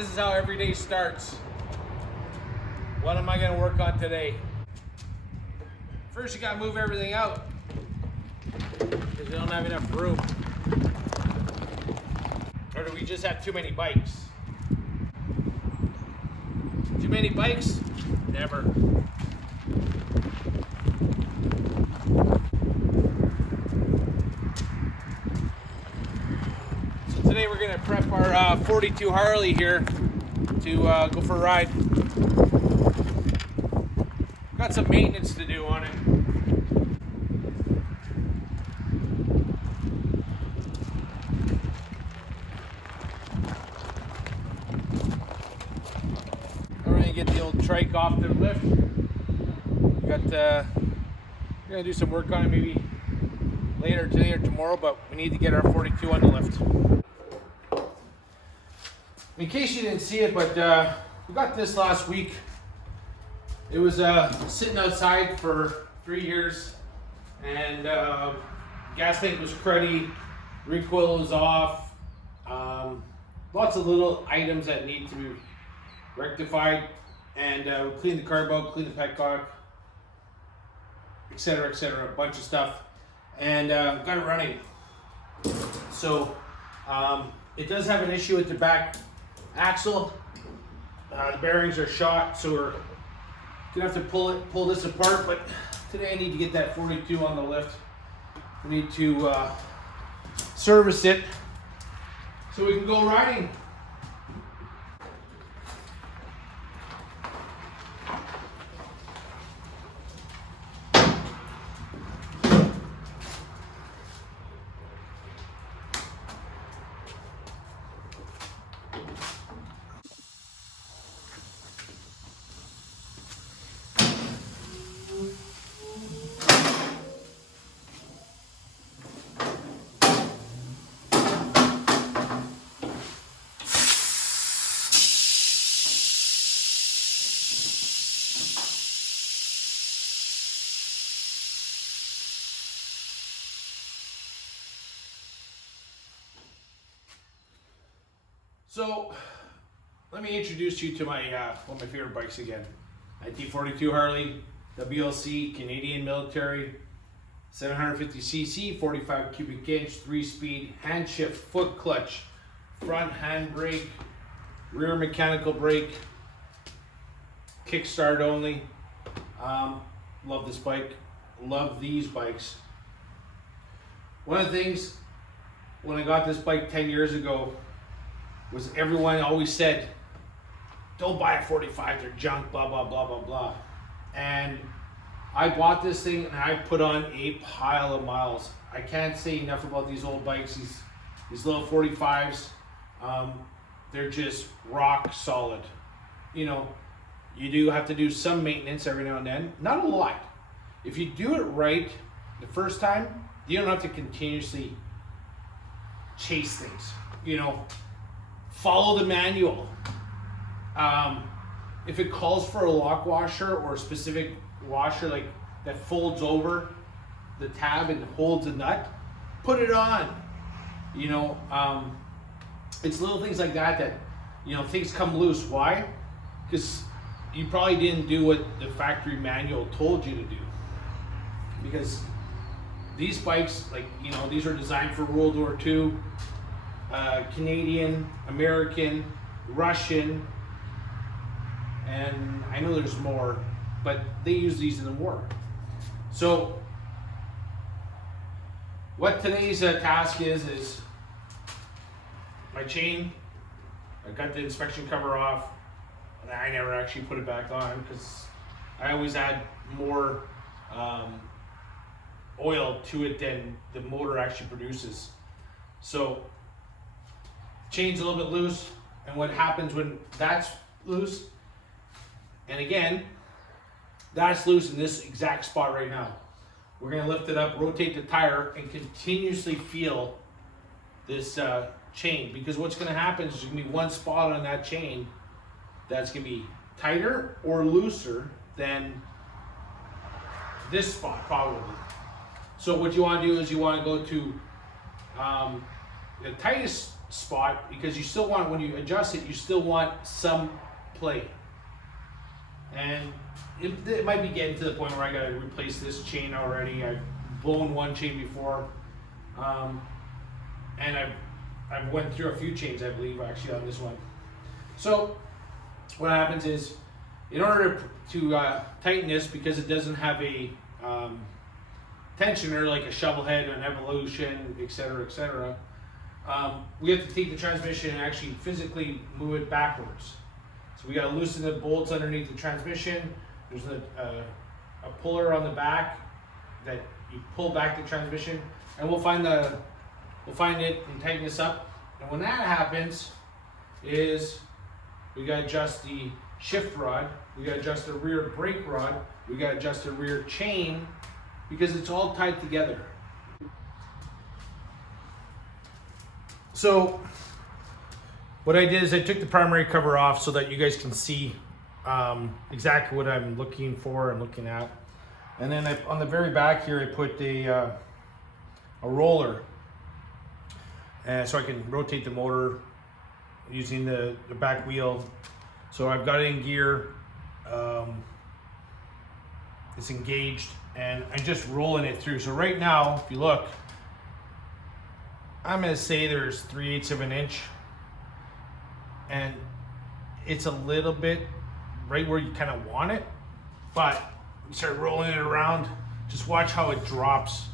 this is how every day starts. What am I going to work on today? First, you got to move everything out because you don't have enough room. Or do we just have too many bikes? Too many bikes? Never. So today we're going to prep our 42 Harley here to go for a ride. Got some maintenance to do on it. I'm going to get the old trike off the lift. We're going to do some work on it maybe later today or tomorrow, but we need to get our 42 on the lift. In case you didn't see it, but we got this last week. It was sitting outside for 3 years, and gas tank was cruddy, recoil was off, lots of little items that need to be rectified, and we cleaned the carb out, cleaned the petcock, etc., a bunch of stuff, and got it running. So it does have an issue with the back axle. The bearings are shot, so we're gonna have to pull this apart, but today I need to get that 42 on the lift. We need to service it so we can go riding. So, let me introduce you to my one of my favorite bikes again. 1942 Harley WLC, Canadian military, 750cc, 45 cubic inch, 3-speed, hand shift, foot clutch, front hand brake, rear mechanical brake, kickstart only. Love this bike, love these bikes. One of the things when I got this bike 10 years ago was everyone always said, don't buy a 45, they're junk, blah, blah, blah, blah, blah. And I bought this thing and I put on a pile of miles. I can't say enough about these old bikes, these little 45s. They're just rock solid. You know, you do have to do some maintenance every now and then, not a lot. If you do it right the first time, you don't have to continuously chase things, you know. Follow the manual. If it calls for a lock washer or a specific washer like that folds over the tab and holds the nut, put it on. You know, it's little things like that, you know, things come loose. Why? Because you probably didn't do what the factory manual told you to do. Because these bikes, like, you know, these are designed for World War II. Canadian, American, Russian, and I know there's more, but they use these in the war. So what today's task is my chain. I got the inspection cover off, and I never actually put it back on because I always add more oil to it than the motor actually produces. So chain's a little bit loose, and what happens when that's loose, and again, that's loose in this exact spot right now. We're gonna lift it up, rotate the tire, and continuously feel this chain, because what's gonna happen is there's gonna be one spot on that chain that's gonna be tighter or looser than this spot, probably. So what you wanna do is you wanna go to the tightest spot, because you still want, when you adjust it, you still want some play. And it might be getting to the point where I gotta replace this chain already. I've blown one chain before, and I've went through a few chains, I believe, actually, on this one. So what happens is, in order to tighten this, because it doesn't have a tensioner like a shovel head, an Evolution, etc., etc., we have to take the transmission and actually physically move it backwards. So we got to loosen the bolts underneath the transmission. There's a puller on the back that you pull back the transmission, and we'll find it and tighten this up. And when that happens, is we got to adjust the shift rod, we got to adjust the rear brake rod, we got to adjust the rear chain, because it's all tied together. So what I did is I took the primary cover off so that you guys can see exactly what I'm looking for and looking at. And then on the very back here, I put a roller, so I can rotate the motor using the back wheel. So I've got it in gear, it's engaged, and I'm just rolling it through. So right now, if you look, I'm gonna say there's 3/8 of an inch, and it's a little bit right where you kind of want it, but you start rolling it around, just watch how it drops.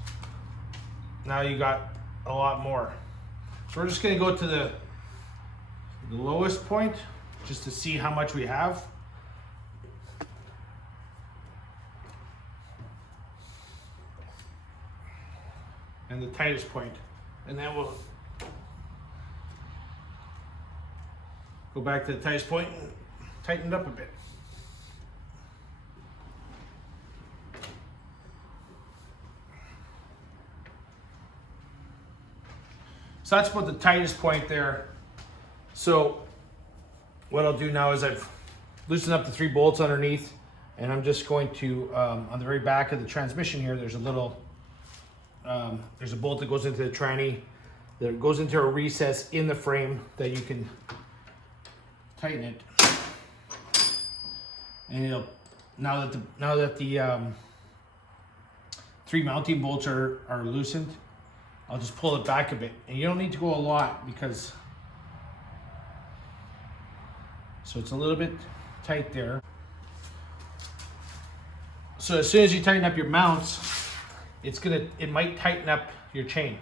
Now you got a lot more. So we're just gonna go to the lowest point just to see how much we have. And the tightest point. And then we'll go back to the tightest point and tighten it up a bit. So that's about the tightest point there. So what I'll do now is I've loosened up the 3 bolts underneath, and I'm just going to, on the very back of the transmission here, there's a little, there's a bolt that goes into the tranny, that goes into a recess in the frame that you can tighten it. And it'll, now that the 3 mounting bolts are loosened, I'll just pull it back a bit. And you don't need to go a lot, because so it's a little bit tight there. So as soon as you tighten up your mounts, it might tighten up your chain.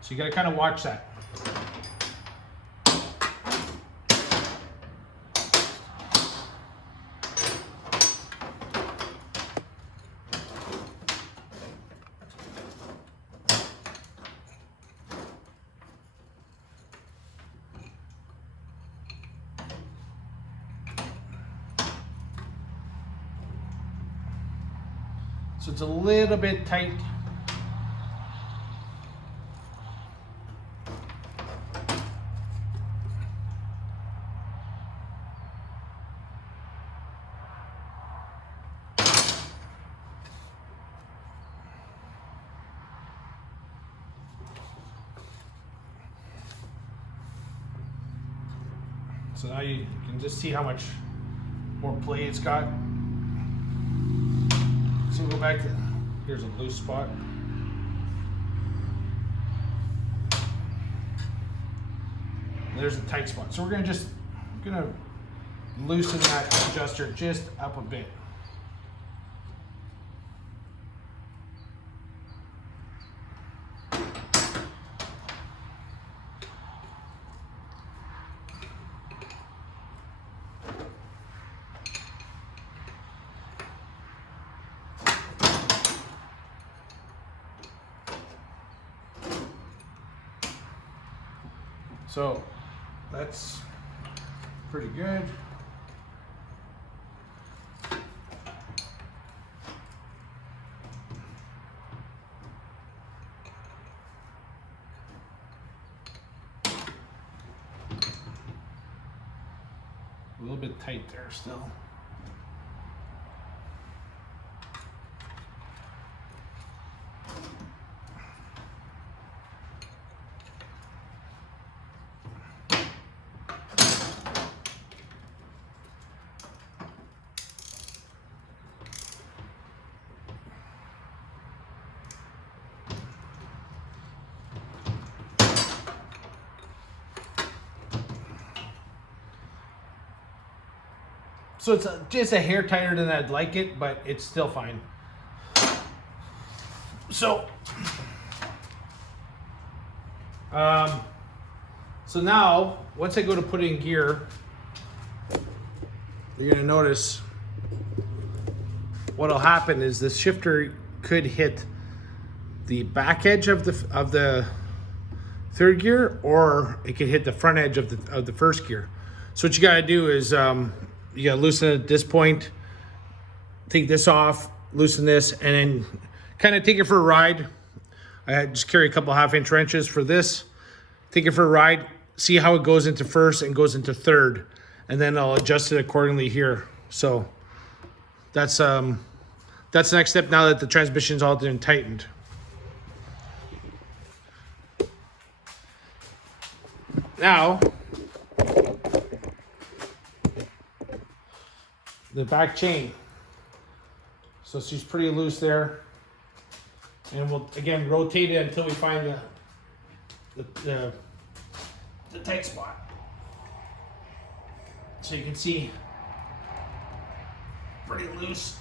So you gotta kind of watch that. So it's a little bit tight. So now you can just see how much more play it's got. So we'll go back to, here's a loose spot. There's a tight spot. So we're gonna loosen that adjuster just up a bit. So that's pretty good. A little bit tight there still. So it's just a hair tighter than I'd like it, but it's still fine. So, so now, once I go to put it in gear, you're gonna notice what'll happen is the shifter could hit the back edge of the third gear, or it could hit the front edge of the first gear. So what you gotta do is you gotta loosen it at this point, take this off, loosen this, and then kind of take it for a ride. I just carry a couple 1/2-inch wrenches for this. Take it for a ride, see how it goes into first and goes into third, and then I'll adjust it accordingly here. So that's the next step now that the transmission's all been tightened. Now, the back chain. So she's pretty loose there. And we'll again rotate it until we find the tight spot. So you can see, pretty loose.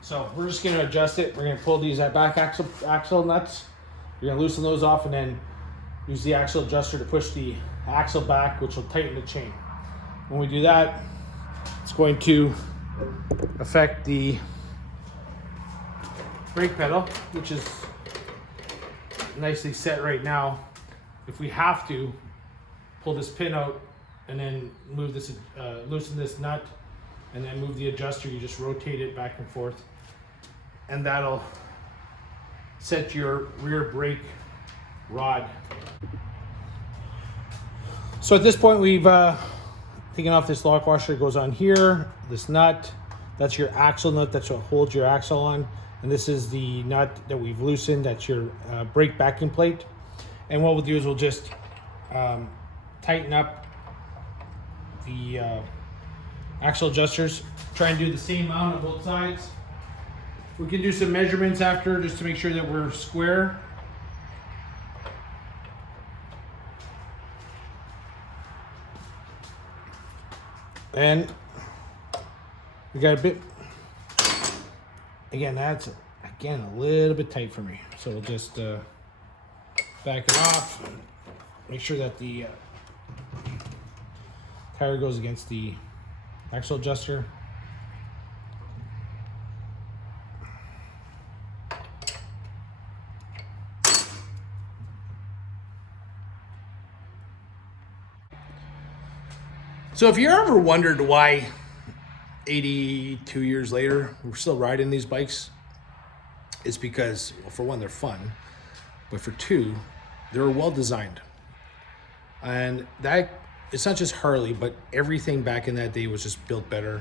So we're just going to adjust it. We're going to pull these back axle nuts. You're going to loosen those off and then use the axle adjuster to push the axle back, which will tighten the chain. When we do that, it's going to affect the brake pedal, which is nicely set right now. If we have to, pull this pin out and then move this, loosen this nut, and then move the adjuster. You just rotate it back and forth, and that'll set your rear brake rod. So at this point, we've taken off this lock washer. It goes on here, this nut. That's your axle nut. That's what holds your axle on. And this is the nut that we've loosened. That's your brake backing plate. And what we'll do is we'll just tighten up the axle adjusters. Try and do the same amount on both sides. We can do some measurements after just to make sure that we're square. And we got a bit, again, that's a little bit tight for me. So we'll just back it off, make sure that the tire goes against the axle adjuster. So if you ever wondered why 82 years later we're still riding these bikes, it's because, well, for one, they're fun, but for two, they're well designed. And that, it's not just Harley, but everything back in that day was just built better.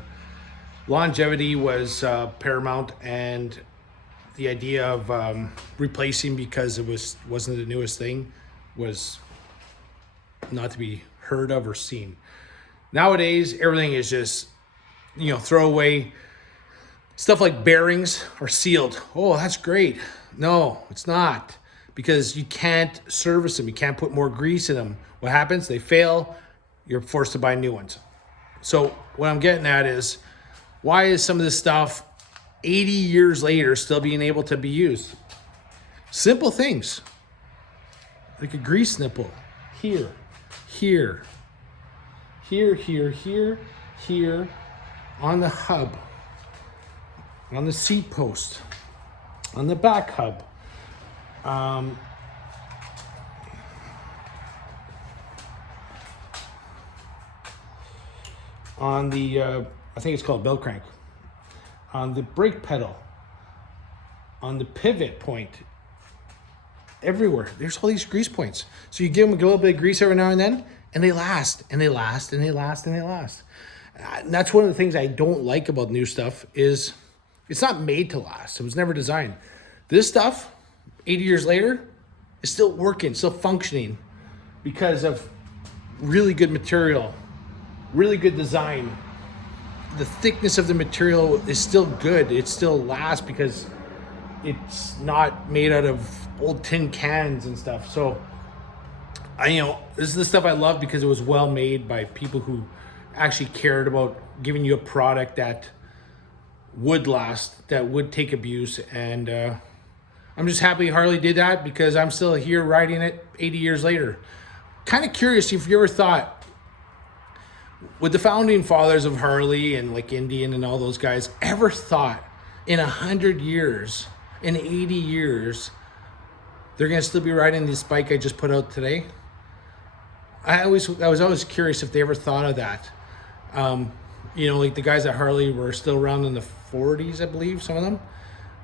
Longevity was paramount, and the idea of replacing because it wasn't the newest thing was not to be heard of or seen. Nowadays, everything is just, throw away. Stuff like bearings are sealed. Oh, that's great. No, it's not, because you can't service them. You can't put more grease in them. What happens? They fail. You're forced to buy new ones. So what I'm getting at is, why is some of this stuff 80 years later still being able to be used? Simple things, like a grease nipple here, here, here, here, here, here, on the hub, on the seat post, on the back hub. On the, I think it's called bell crank, on the brake pedal, on the pivot point, everywhere. There's all these grease points. So you give them a little bit of grease every now and then, and they last, and they last, and they last, and they last. And that's one of the things I don't like about new stuff is it's not made to last. It was never designed. This stuff, 80 years later, is still working, still functioning because of really good material, really good design. The thickness of the material is still good. It still lasts because it's not made out of old tin cans and stuff. So this is the stuff I love because it was well made by people who actually cared about giving you a product that would last, that would take abuse. And I'm just happy Harley did that, because I'm still here riding it 80 years later. Kind of curious if you ever thought, would the founding fathers of Harley and like Indian and all those guys ever thought in 100 years, in 80 years, they're gonna still be riding this bike I just put out today? I was always curious if they ever thought of that. Like the guys at Harley were still around in the 40s, I believe, some of them,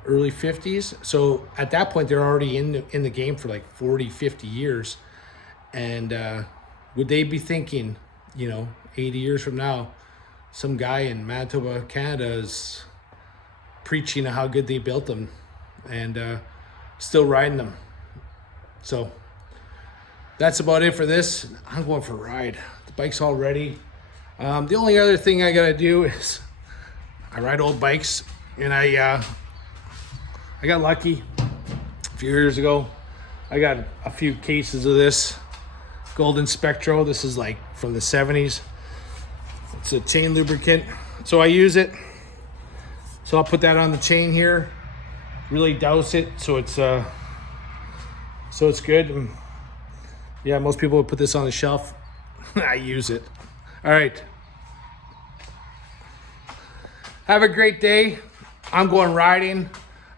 early 50s. So at that point, they're already in the game for like 40, 50 years. And would they be thinking, 80 years from now, some guy in Manitoba, Canada is preaching how good they built them and still riding them? So that's about it for this. I'm going for a ride. The bike's all ready. The only other thing I gotta do is I ride old bikes, and I got lucky a few years ago. I got a few cases of this Golden Spectro. This is like from the 70s. It's a chain lubricant, so I use it. So I'll put that on the chain here, really douse it so it's good. And yeah, most people would put this on the shelf. I use it. All right. Have a great day. I'm going riding.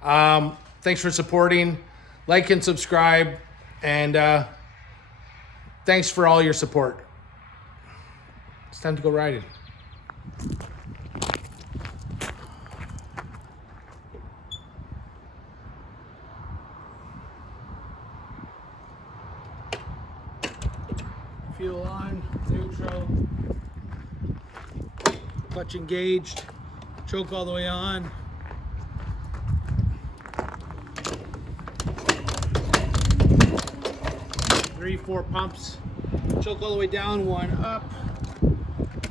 Thanks for supporting. Like and subscribe. And thanks for all your support. It's time to go riding. Fuel on, neutral, clutch engaged, choke all the way on. Three, 4 pumps, choke all the way down, 1 up,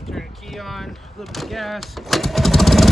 turn the key on, a little bit of gas.